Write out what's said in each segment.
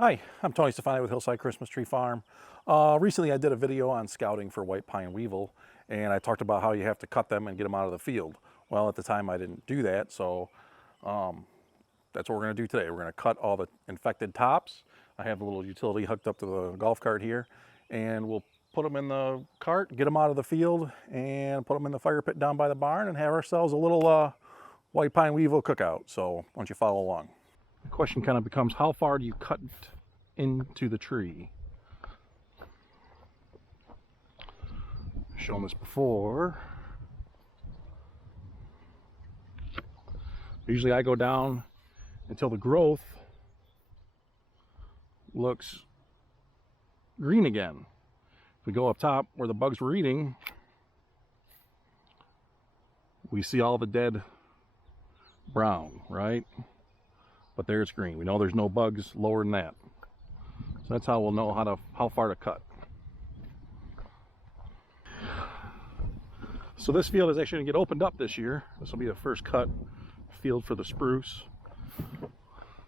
Hi, I'm Tony Stefani with Hillside Christmas Tree Farm. Recently I did a video on scouting for white pine weevil, and I talked about how you have to cut them and get them out of the field. Well, at the time I didn't do that, so that's what we're going to do today. We're going to cut all the infected tops. I have a little utility hooked up to the golf cart here, and we'll put them in the cart, get them out of the field, and put them in the fire pit down by the barn and have ourselves a little white pine weevil cookout. So why don't you follow along? The question kind of becomes, how far do you cut into the tree? I've shown this before. Usually I go down until the growth looks green again. If we go up top where the bugs were eating, we see all the dead brown, right? But there it's green. We know there's no bugs lower than that. So that's how we'll know how far to cut. So this field is actually going to get opened up this year. This will be the first cut field for the spruce.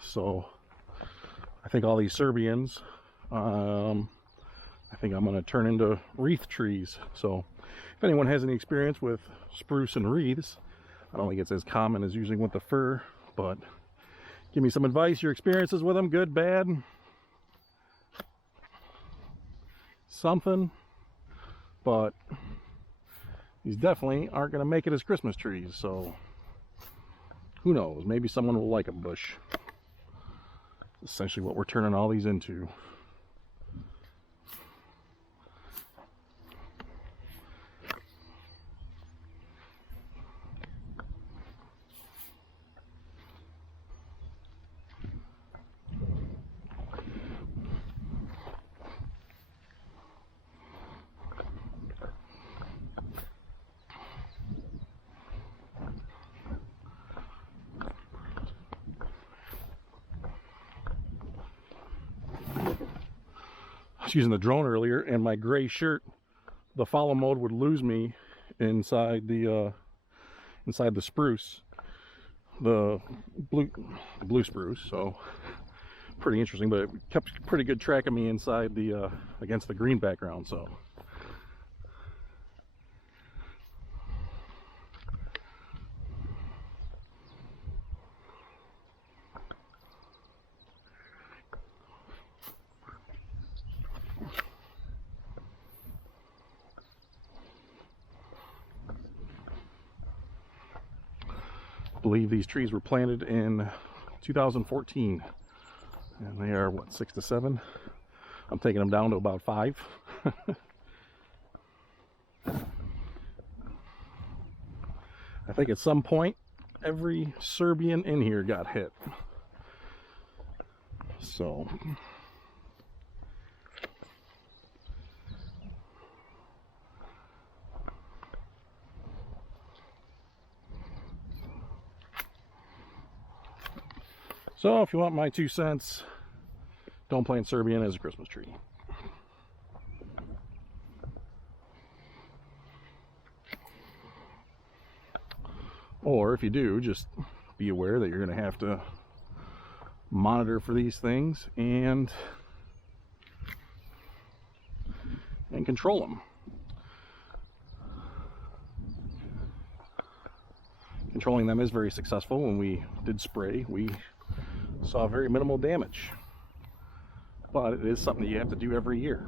So I think all these Serbians, I think I'm going to turn into wreath trees. So if anyone has any experience with spruce and wreaths, I don't think it's as common as using with the fir, but give me some advice, your experiences with them, good, bad, something. But these definitely aren't going to make it as Christmas trees, so who knows, maybe someone will like a bush. Essentially what we're turning all these into. I was using the drone earlier, and my gray shirt, the follow mode would lose me inside the spruce, the blue spruce. So pretty interesting, but it kept pretty good track of me inside the against the green background. So I believe these trees were planted in 2014, and they are what, 6 to 7. I'm taking them down to about 5. I think at some point every Serbian in here got hit. So if you want my 2 cents, don't plant Serbian as a Christmas tree. Or if you do, just be aware that you're going to have to monitor for these things and control them. Controlling them is very successful. When we did spray, we saw very minimal damage, but it is something that you have to do every year.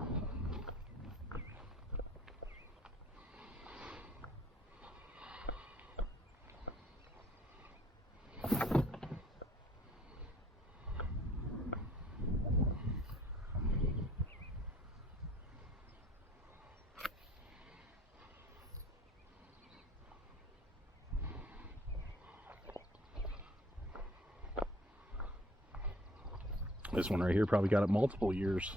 This one right here probably got it multiple years.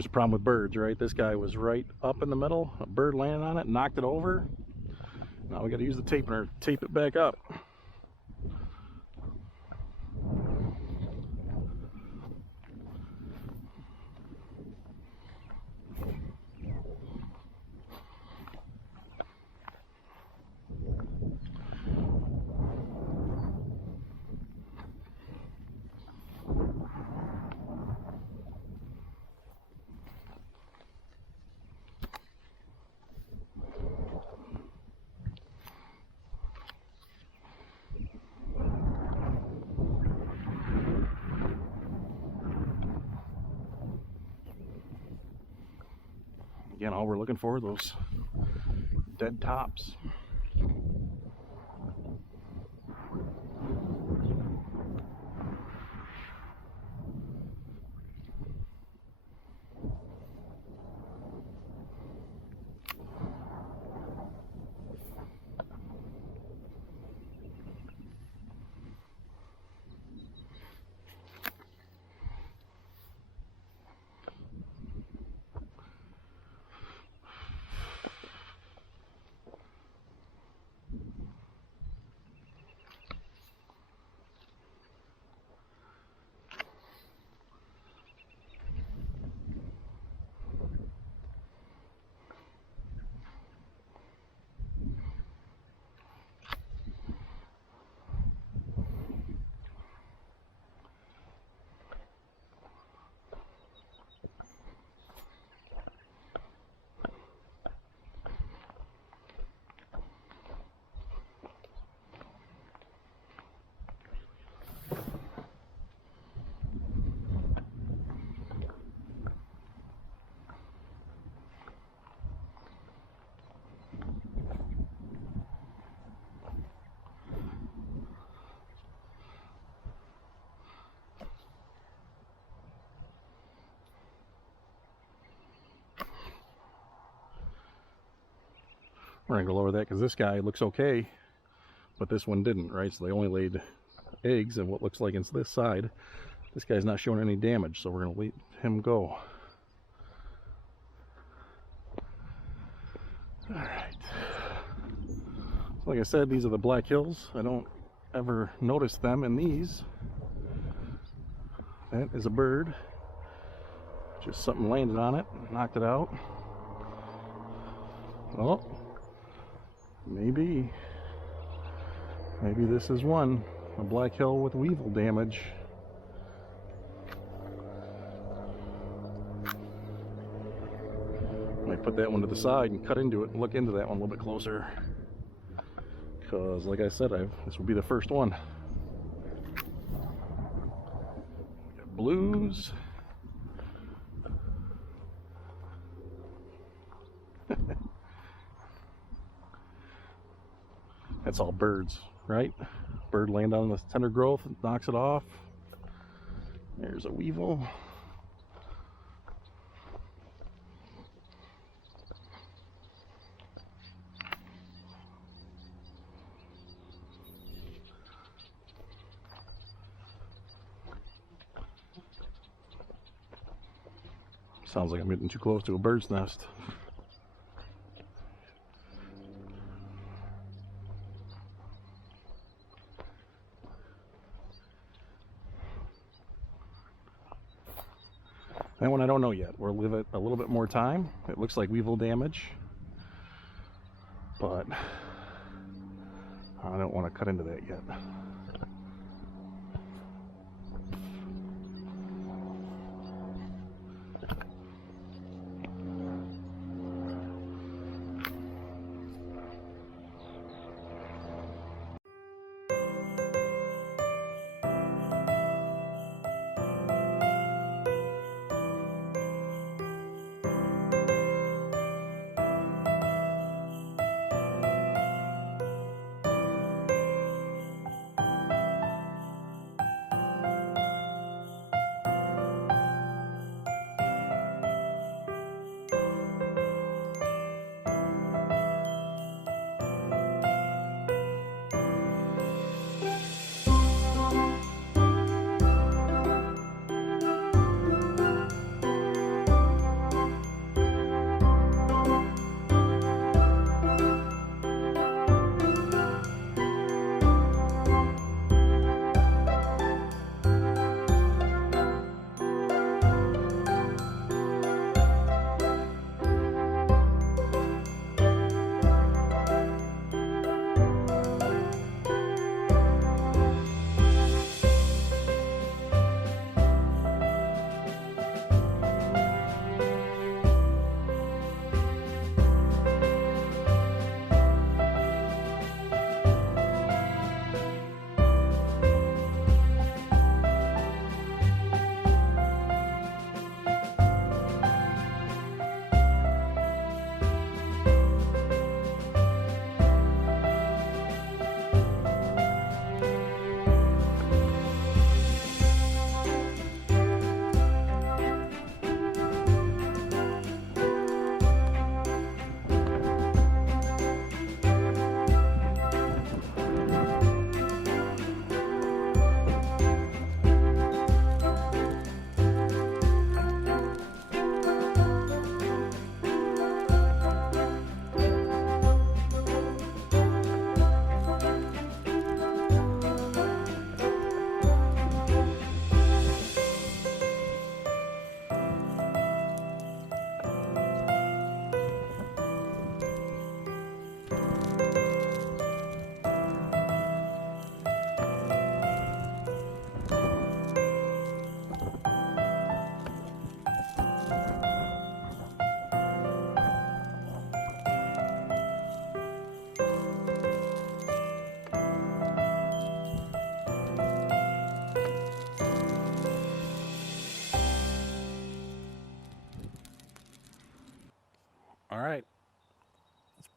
Here's the problem with birds, right? This guy was right up in the middle. A bird landed on it, knocked it over. Now we got to use the tape tape it back up. Again, all we're looking for are those dead tops. We're gonna go lower that because this guy looks okay, but this one didn't, right? So they only laid eggs and what looks like it's this side. This guy's not showing any damage, so we're gonna let him go. All right. So like I said, these are the black hills. I don't ever notice them in these. That is a bird. Just something landed on it, knocked it out. Oh. Maybe this is one, a black hill with weevil damage. Might put that one to the side and cut into it and look into that one a little bit closer. Because like I said, this will be the first one. Got blues. That's all birds, right? Bird laying down the tender growth and knocks it off. There's a weevil. Sounds like I'm getting too close to a bird's nest. That one I don't know yet. We'll give it a little bit more time. It looks like weevil damage, but I don't want to cut into that yet.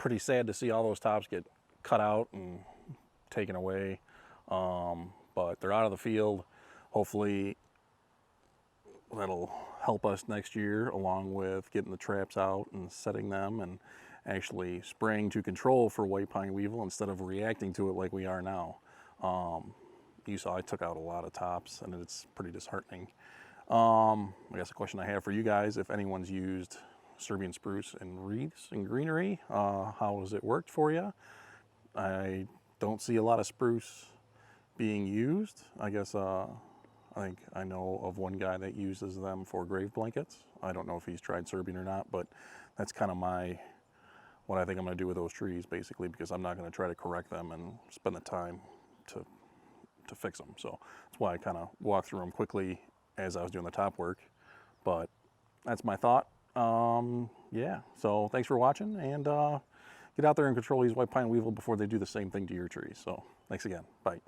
pretty sad to see all those tops get cut out and taken away. But they're out of the field. Hopefully that'll help us next year, along with getting the traps out and setting them and actually spraying to control for white pine weevil instead of reacting to it like we are now. You saw I took out a lot of tops and it's pretty disheartening. I guess a question I have for you guys, if anyone's used Serbian spruce and wreaths and greenery, how has it worked for you? I don't see a lot of spruce being used. I guess I think I know of one guy that uses them for grave blankets. I don't know if he's tried Serbian or not, but that's kind of what I think I'm going to do with those trees, basically, because I'm not going to try to correct them and spend the time to fix them. So that's why I kind of walked through them quickly as I was doing the top work. But that's my thought. Yeah, so thanks for watching, and get out there and control these white pine weevil before they do the same thing to your trees. So thanks again. Bye.